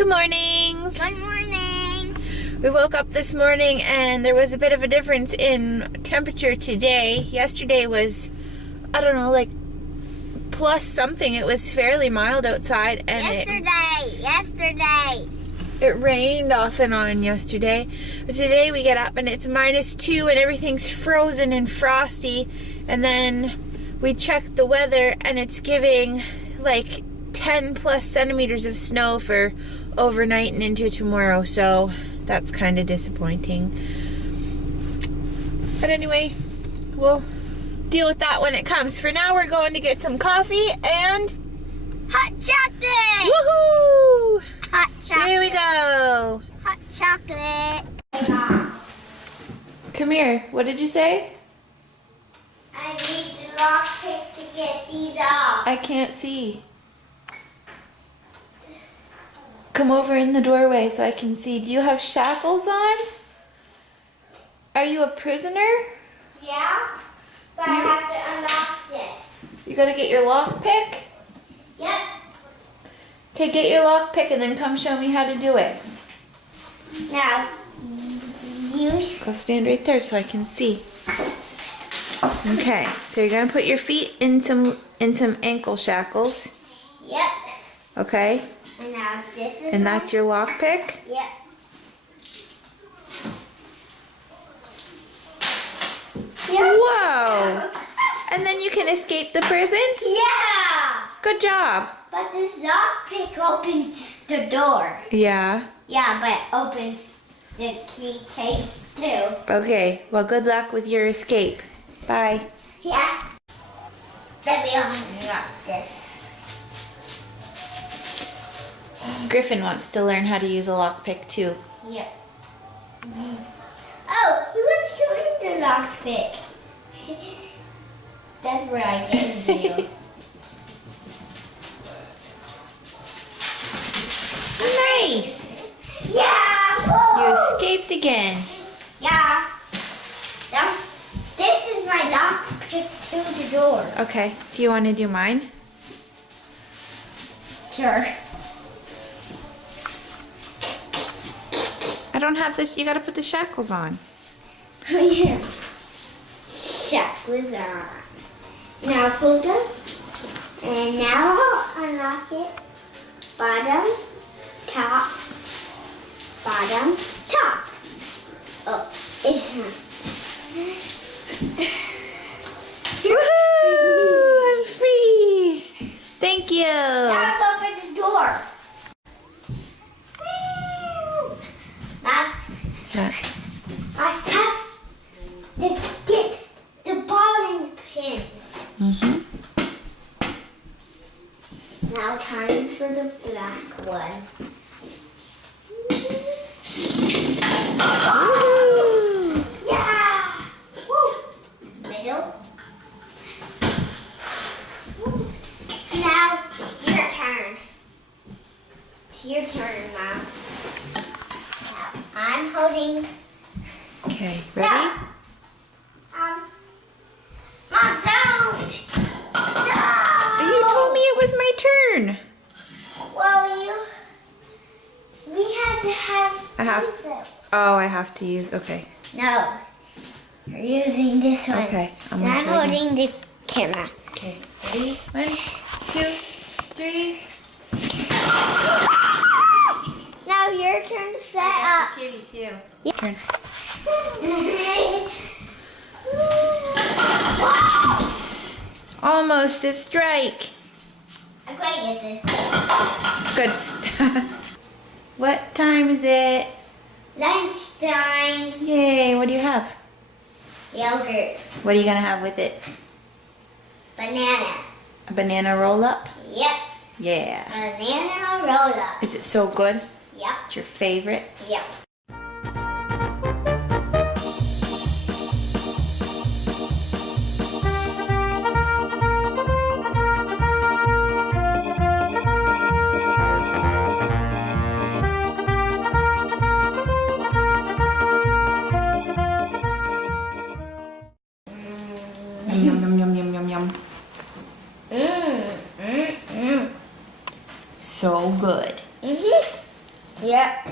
Good morning. Good morning. We woke up this morning and there was a bit of a difference in temperature today. Yesterday was, I don't know, like plus something. It was fairly mild outside and Yesterday. it rained off and on yesterday. But today we get up and it's -2 and everything's frozen and frosty. And then we check the weather and it's giving like 10 plus centimeters of snow for overnight and into tomorrow, so that's kind of disappointing. But anyway, we'll deal with that when it comes. For now, we're going to get some coffee and Hot chocolate. woohoo! Hot chocolate. Here we go. Hot chocolate. Come here. What did you say? I need the lockpick to get these off. I can't see. Come over in the doorway so I can see. Do you have shackles on? Are you a prisoner? Yeah, but I have to unlock this. You gotta get your lockpick? Yep. Okay, get your lockpick and then come show me how to do it. Now, you. Go stand right there so I can see. Okay, so you're gonna put your feet in some ankle shackles. Yep. Okay, And now this is. and that's your lockpick. Yep. Whoa! And then you can escape the prison? Yeah. Good job. But this lockpick opens the door. Yeah. Yeah, but opens the keychain too. Okay, well good luck with your escape. Bye. Yeah. Let me unlock this. Griffin wants to learn how to use a lockpick too. Yeah. Oh, he wants to read the lockpick. That's where I get you. Nice! Yeah! You Woo! escaped again. Yeah. Now, this is my lockpick to the door. Okay, do you want to do mine? Sure. I don't have this. You gotta put the shackles on. Oh yeah. Shackles on. Now hold them. And now I'll unlock it. Bottom, top, bottom, top. Oh, it's not. Woohoo! I'm free! Thank you! Now let's open the door. Now, Yeah. I have to get the bowling pins. Mm-hmm. Now time for the black one. Woohoo! Yeah! Woo! Middle. Now it's your turn. It's your turn, Mom. Now I'm holding. Okay, ready? No. Mom, don't! No! You told me it was my turn. Well, we had to have. I have- pencil. Oh, I have to use. Okay. No. You're using this one. Okay. And I'm holding the camera. Okay. Ready? 1, 2, 3. Now your turn to set up. Kitty too. Yeah. Turn. Almost a strike. I'm going to get this. Good stuff. What time is it? Lunchtime. Yay! What do you have? Yogurt. What are you gonna have with it? Banana. A banana roll up? Yep. Yeah. Banana roll up. Is it so good? Yep. It's your favorite? Yep. Yum yum yum yum yum yum. So good. Mm-hmm. Yep.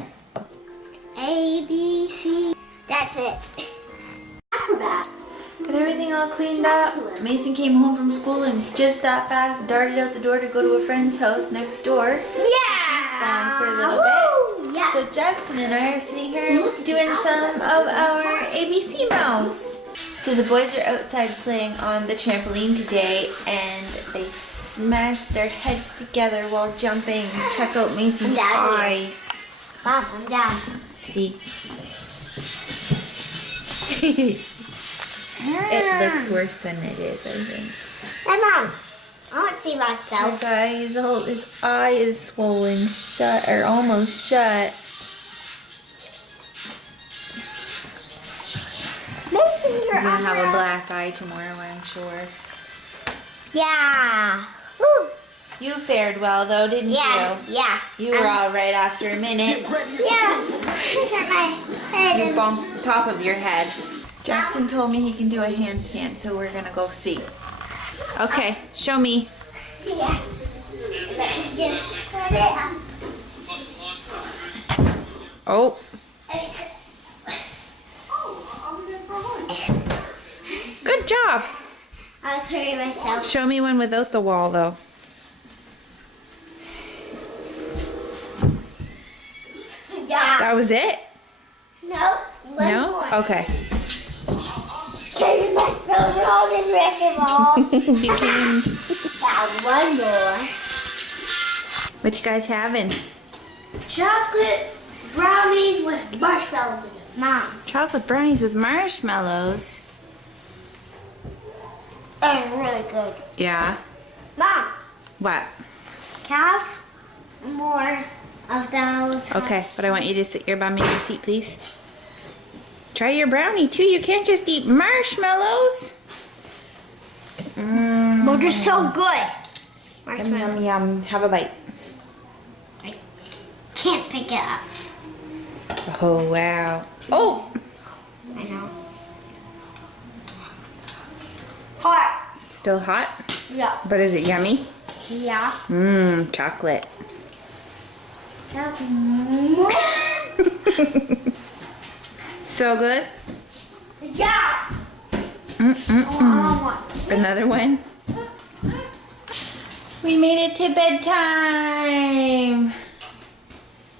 A, B, C. That's it. Acrobat. Got everything all cleaned up. Mason came home from school and just that fast darted out the door to go to a friend's house next door. Yeah. He's gone for a little bit. Yeah. So Jackson and I are sitting here doing some of our ABC mouse. So the boys are outside playing on the trampoline today and they smashed their heads together while jumping. Check out Mason's eye. Mom, I'm down. See? It looks worse than it is, I think. Hey, Mom. I want to see myself. Guys, his eye is swollen shut, or almost shut. Mason, He's gonna have a black eye tomorrow, I'm sure. Yeah. Woo. You fared well though, didn't Yeah. you? Yeah. You were all right after a minute. Yeah. Look at my head. You bumped the top of your head. Jackson told me he can do a handstand, so we're gonna go see. Okay, show me. Yeah. Let me just put it on. Oh, good job. I was hurting myself. Show me one without the wall though. Yeah. That was it? No. One No? more. Okay. Can you make the golden wrecking ball? You can. Yeah, one more. What you guys having? Chocolate brownies with marshmallows in it. Mom. Chocolate brownies with marshmallows. They're really good. Yeah. Mom, What? can I have more of those? Okay, but I want you to sit your bum in your seat, please. Try your brownie too. You can't just eat marshmallows. But they're so good. Yum, Marshmallows. yum, yum. Have a bite. I can't pick it up. Oh, wow. Oh! I know. Hot. Still hot? Yeah. But is it yummy? Yeah. Mmm, chocolate. That's more. So good? Yeah. Another one? We made it to bedtime.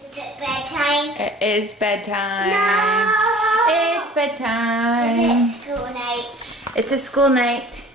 Is it bedtime? It is bedtime. No. It's bedtime. Is it school night? It's a school night.